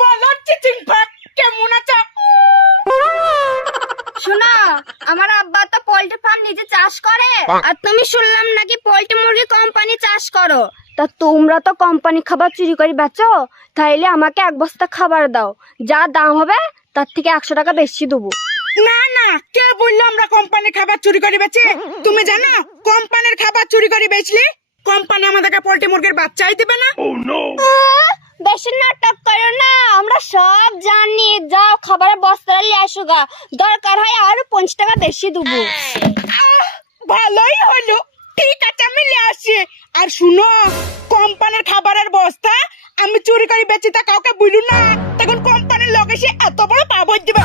বলো চিচিং ভাগ কেমন আছো? শোনো, আমার আব্বা তো পোল্ট্রি ফার্ম নিজে চাষ করে, আর তুমি শুনলাম নাকি পোল্ট্রি মুরগি কোম্পানি চাষ করো। তা তোমরা তো কোম্পানি খাবার চুরি করে বেচো, তাইলে আমাকে এক বস্তা খাবার দাও, যা দাম হবে তার থেকে 100 টাকা বেশি দেবো। না না, কে বললো আমরা কোম্পানির খাবার চুরি করে বেচে? তুমি জানো কোম্পানির খাবার চুরি করে বেচলে কোম্পানি আমাদেরকে পোল্ট্রি মুরগির বাচ্চাই দিবে না। বেশি নাটক করো না, আমরা সব জানি। যাও খাবারের বস্তাটা নিয়ে আসো গা, দরকার হয় আরো 50 টাকা বেশি দেবো। ভালোই হলো, ঠিক আছে আমি নিয়ে আসি। আর শুনো, কোম্পানির খাবারের বস্তা আমি চুরি করে বেচি তা কাউকে বলু না, তখন কোম্পানির লোক এসে এত বড় পাবই দিবে।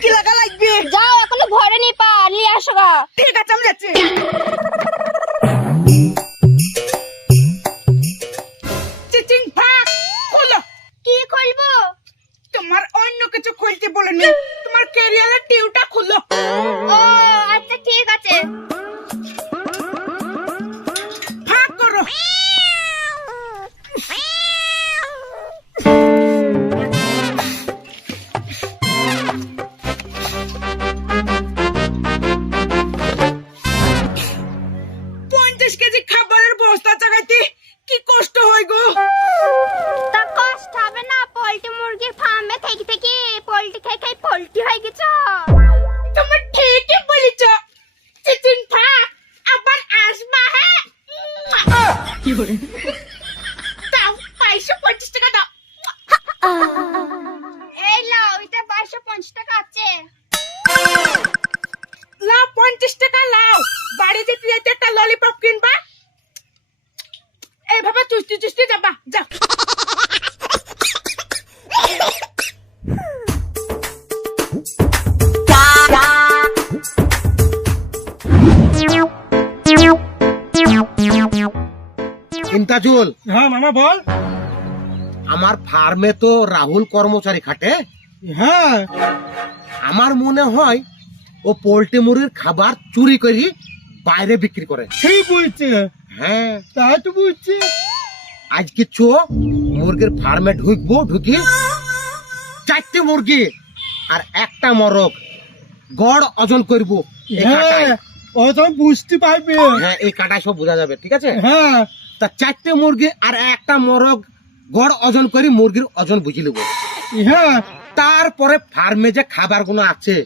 কি লাগা লাগবে? যাও, এখনো ভরে নি পা, নিয়ে আসো গা। ঠিক আছে আমি যাচ্ছি। চিচিং ভাগ খোলো। কি খুলবো? তোমার অন্য কিছু খুলতে বলিনি, তোমার ক্যারিয়ারের টিউটা খুলো। ও আচ্ছা ঠিক আছে। ভাগ করো। কেজি খাবারের বস্তা চাগাইতে কি কষ্ট হয় গো। তা কষ্ট হবে না, পোল্ট্রি মুরগির ফার্মে থেকে থেকে পোল্ট্রি খাই খাই পোল্ট্রি হয়ে গেছো। তুমি ঠিকই বলেছ। চিচিং ভাগ আবার আসবা হ্যাঁ? কি করে দাও 2250 টাকা দাও। এই লাও, এটা 2250 টাকা আছে। লাও 50 টাকা লাও, বাড়িতে তুই একটা ললিপপ কিনবা, এইভাবে চুষতে চুষতে যাবা। যাও। ইন্তাজুল, হ্যাঁ মামা বল। আমার ফার্মে তো রাহুল কর্মচারী খাটে। হ্যাঁ আমার মনে হয় ও পোল্ট্রি মুরগির খাবার চুরি করে বাইরে বিক্রি করে। ঠিক বলছে, হ্যাঁ, তাই তো বুঝছি। আজ কিছু মুরগির ফার্মে ঢুকবো, ঢুকি 4টে মুরগি আর একটা মরক গড় ওজন করবো। এই হ্যাঁ কাঁটায়। ও তো বুঝতে পারবে। হ্যাঁ, এই কাটায় সব বোঝা যাবে, ঠিক আছে? হ্যাঁ তা 4টে মুরগি আর একটা মরক গড় ওজন করে মুরগির ওজন বুঝে নেবো। হ্যাঁ তারপরে ফার্মে যে খাবার গুলো আছে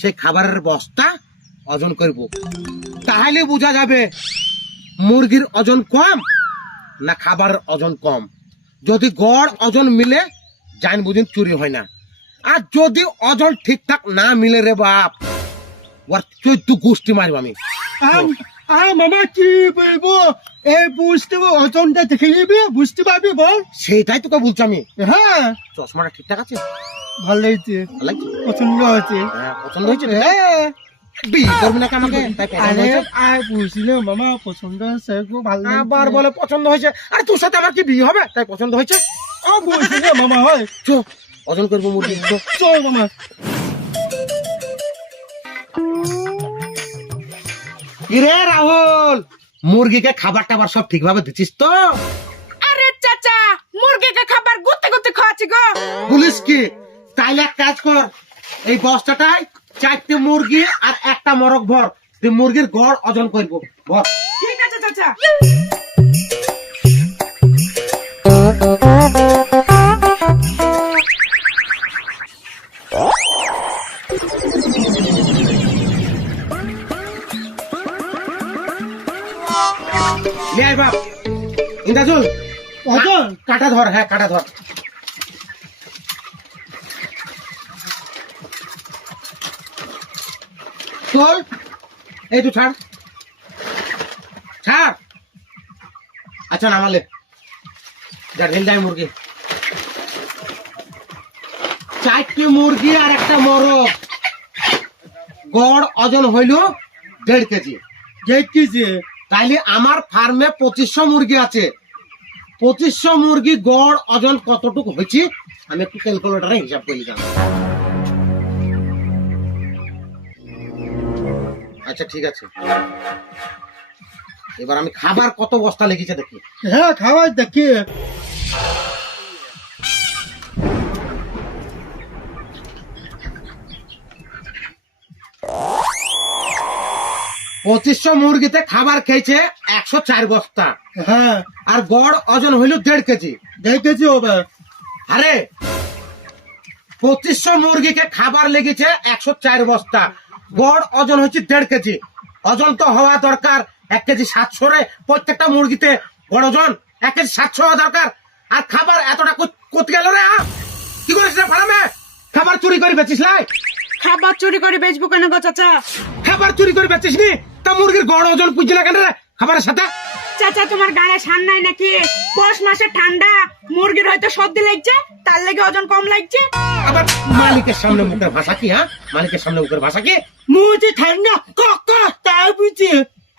সেই খাবারের বস্তা ওজন করব, তাহলে বোঝা যাবে মুরগির ওজন কম না খাবারের ওজন কম। যদি গড় ওজন মিলে জান বুঝিন চুরি হয় না, আর যদি ওজন ঠিকঠাক না মিলে রে বাপ, ওর 14 গোষ্ঠী মারব আমি। মামা কি বলবো, এই বুঝতে ওজনটা দেখে নিবি, বুঝতে পারবি বল। সেটাই তোকে বলছি আমি। হ্যাঁ চশমাটা ঠিকঠাক আছে? ভালো লাগছে, ভালো লাগছে? পছন্দ হয়েছে। হ্যাঁ, পছন্দ হয়েছে? হ্যাঁ বিয়ে করবি নাকি আমাকে? তাই পছন্দ আরে হয়েছে? আর বুঝলে মামা পছন্দ হয়েছে, খুব ভালো লাগছে। আবার বলে পছন্দ হয়েছে। আরে তোর সাথে আমার কি বিয়ে হবে তাই পছন্দ হয়েছে? বুঝলে মামা হয়। চো ওজন করবো মুরগি। চো। চল মামা। কিরে রাহুল, মুরগিকে খাবার টাবার সব ঠিকভাবে দিচ্ছিস তো? আরে চাচা, মুরগিকে খাবার গুতে গুতে খাওয়াচ্ছি গো। বলিস কি? তাইলে এক কাজ কর, এই বস্তাটায় 4টে মুরগি আর একটা মরক ভর, তুই মুরগির গড় ওজন করবো। ভর। ঠিক আছে চাচা। লে আয় বাপ। ইন্দাজুল, ওজন কাটা ধর। হ্যাঁ, কাটা ধর। চল, এই তো ছাড় ছাড়। আচ্ছা নামালে যা, ঢেল যায় মুরগি। 4টে মুরগি আর একটা মরক গড় ওজন হইল 1.5 কেজি। দেখতেছে। তাইলে আমার ফার্মে 2500 মুরগি আছে। 2500 মুরগি গড় ওজন কতটুকু হয়েছে আমি একটু ক্যালকুলেটরে হিসাব করে নিলাম। আচ্ছা ঠিক আছে, এবার আমি খাবার কত বস্তা লিখেছে দেখি। হ্যাঁ খাবার দেখি। 2500 মুরগিতে খাবার খেয়েছে 104 বস্তা, হ্যাঁ আর গড় ওজন হইল 1.5 কেজি। দেখেছি ওবার। আরে 2500 মুরগিকে খাবার লেগেছে 104 বস্তা, গড় ওজন হচ্ছে 1.5 কেজি। ওজন তো হওয়া দরকার 1 কেজি 700 রে, প্রত্যেকটা মুরগিতে গড় ওজন 1 কেজি 700 হওয়া দরকার। আর খাবার এতটা কোথ গেল রে? কি করিস রে ফার্মে? খাবার চুরি করে বেচিস লাই? খাবার চুরি করে বেচবো কেন গো চাচা? খাবার চুরি করে বেচিস নি? তা মুরগির গড় ওজন বুঝছি না কেন রে খাবারের সাথে? চাচা তোমার গায়ে সান নাই নাকি? পৌষ মাসে ঠান্ডা, মুরগির হয়তো সর্দি লাগছে, তার লেগে ওজন কম লাগছে। আবার মালিকের সামনে মুখের ভাষা কি? হ্যাঁ, মালিকের সামনে মুখের ভাষা কি? মুঝে ঠান্ডা কাকা তাই বুঝি।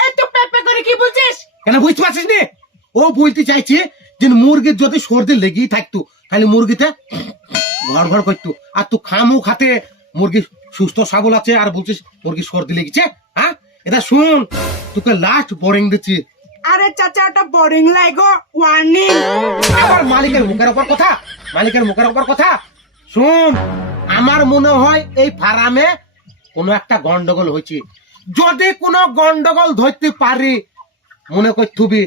এত পেপে করে কি বুঝছিস? কেন বুঝতে পারছিস নি? ও বলতে চাইছে যে মুরগির যদি সর্দি লেগেই থাকতো তাহলে মুরগিতে ঘর ঘর করতো, আর তুই খামু খাতে মুরগি সুস্থ সবল আছে আর বলছিস মুরগি সর্দি লেগেছে? হ্যাঁ, এটা শুন, তোকে লাস্ট বোরিং দিচ্ছি। আরে চাচা ওটা বোরিং লাগো, ওয়ার্নিং। আবার মালিকের মুখের উপর কথা, মালিকের মুখের উপর কথা। শুন, আমার মনে হয় এই ফার্মে কোনো একটা গন্ডগোল হয়েছে। যদি কোনো গন্ডগোল ধরতে পারি, মনে করতুবি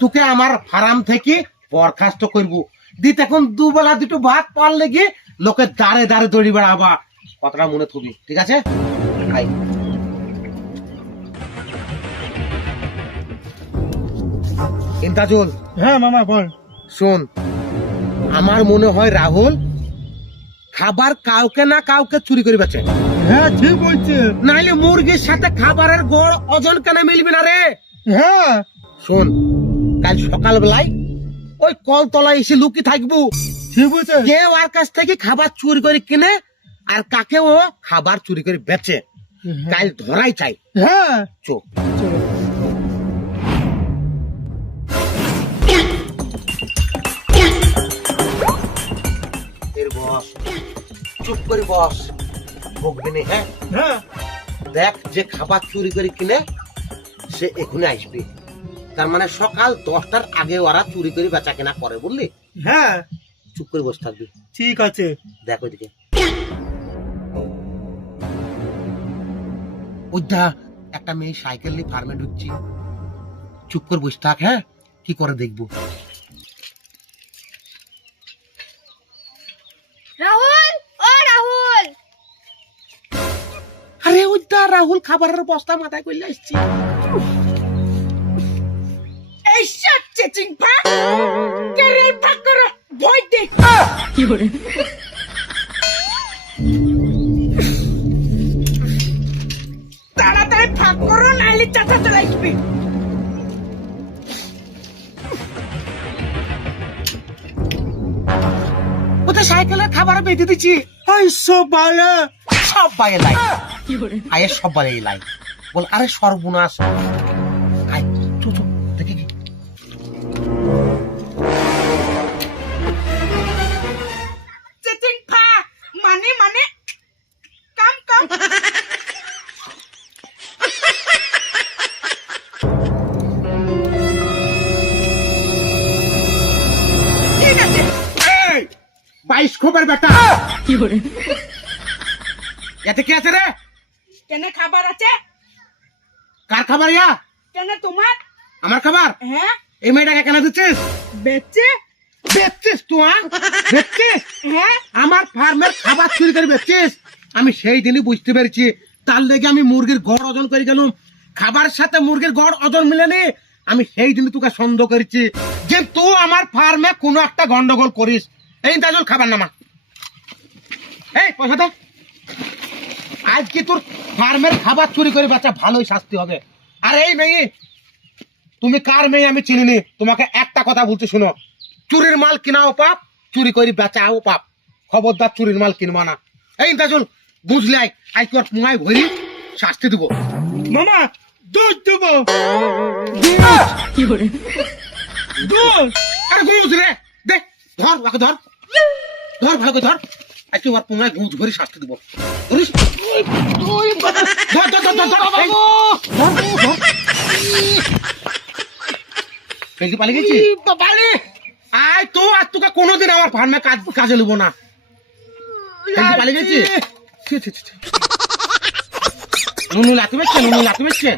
তোকে আমার ফার্ম থেকে বরখাস্ত করবো। দি তখন দুবেলা দুটো ভাত পার লেগে লোকের দাঁড়ে দাঁড়ে দড়ি বেড়াবা, কথাটা মনে থুবি, ঠিক আছে? আই। ইন্তাজুল, হ্যাঁ মামা বল। শোন, আমার মনে হয় রাহুল খাবার কাউকে না কাউকে চুরি করে বেচে। হ্যাঁ ঠিক বলছে। নাইলে মুরগির সাথে খাবারের গড় ওজন কেন মিলবে না রে? হ্যাঁ শোন, কাল সকাল বেলায় ওই কলতলায় এসে লুকি থাকবো, ঠিক বলছে। কে ওর কাছ থেকে খাবার চুরি করে কিনে আর কাকে ও খাবার চুরি করে বেচে, কাল ধরাই চাই। হ্যাঁ চো এর বস, চুপ করে বস, বকবি না। হ্যাঁ, হ্যাঁ দেখ যে খাবার চুরি করে কিনে সে এখানে আসবে, তার মানে সকাল 10টার আগে ওরা চুরি করে বেচা কেনা করে, বুঝলি? হ্যাঁ চুপ করে বসে থাকবি। ঠিক আছে। দেখ ওইদিকে, ওইটা একটা মেয়ে সাইকেল নিয়ে ফার্মে ঢুকছি, চুপ করে বসে থাক। হ্যাঁ, কি করে দেখবো। রাহুল, ও রাহুল, আরে ওইটা রাহুল খাবারের বস্তা মাথায় করলে আসছি। এই শাক চেচিং পা কেরে ভাগ করো, ভয় দেখ। কি করে? তাড়াতাড়ি ভাগ করো, নাইলে চাচা চলে আসবে। ওটা সাইকেলের খাবার বেঁধে দিচ্ছি। আই সব বালা। সব বাইরে লাই, আয়ে সব বাইরে লাই। বল আরে সর্বনাশ। আয় চু চু, দেখি কি চেচিং পা মানে কাম কাম। ঠিক আছে। এই 22 খবর বেটা, কি করে? এতে কি আছে রে? কেন খাবার আছে? কার খাবার ইয়া? কেন তোমার? আমার খাবার? হ্যাঁ, এই মেয়েটাকে কেন দিচ্ছিস? বেচে। বেচছিস তুই? বেচছিস? হ্যাঁ, আমার ফার্মের খাবার চুরি করে বেচছিস? আমি সেই দিনই বুঝতে পেরেছি, তার লেগে আমি মুরগির গড় ওজন করে গেলাম। খাবারের সাথে মুরগির গড় ওজন মিলেনি। আমি সেই দিনই তোকে সন্দেহ করেছি যে তুই আমার ফার্মে কোনো একটা গন্ডগোল করিস। এই তাজল খাবার নামা, এই পয়সা দে। আজকে তোর ফার্মের খাবার চুরি করে বাচ্চা ভালোই শাস্তি হবে। আর এই মেয়ে, তুমি কার মেয়ে আমি চিনিনি, তোমাকে একটা কথা বলতে শোনো, চুরির মাল কিনাও পাপ, চুরি করে বেচাও পাপ। খবরদার চুরির মাল কিনবা না। এই তাজল বুঝলে, আজ তোর পুঙায় ভরি শাস্তি দেবো। মামা দুধ দেবো। কি করে? দুধ। আরে গুঁজ রে, দে ধর, ওকে ধর, ধর ভালো করে ধর। আজকে ওর পুঙায় গুঁজ ভরি শাস্তি দেবো। ধরিস? ধর, ধর, ধর, ধর, ধর, এই, ধর, ধর। পেলকি পালিয়ে গেছি? আয় তো, আর তোকে কোনোদিন আমার ফার্মে কাজে নেবো না। পেলকি পালিয়ে গেছি? ছি, ছি, ছি, ছি। নুনু লাথি বেচছে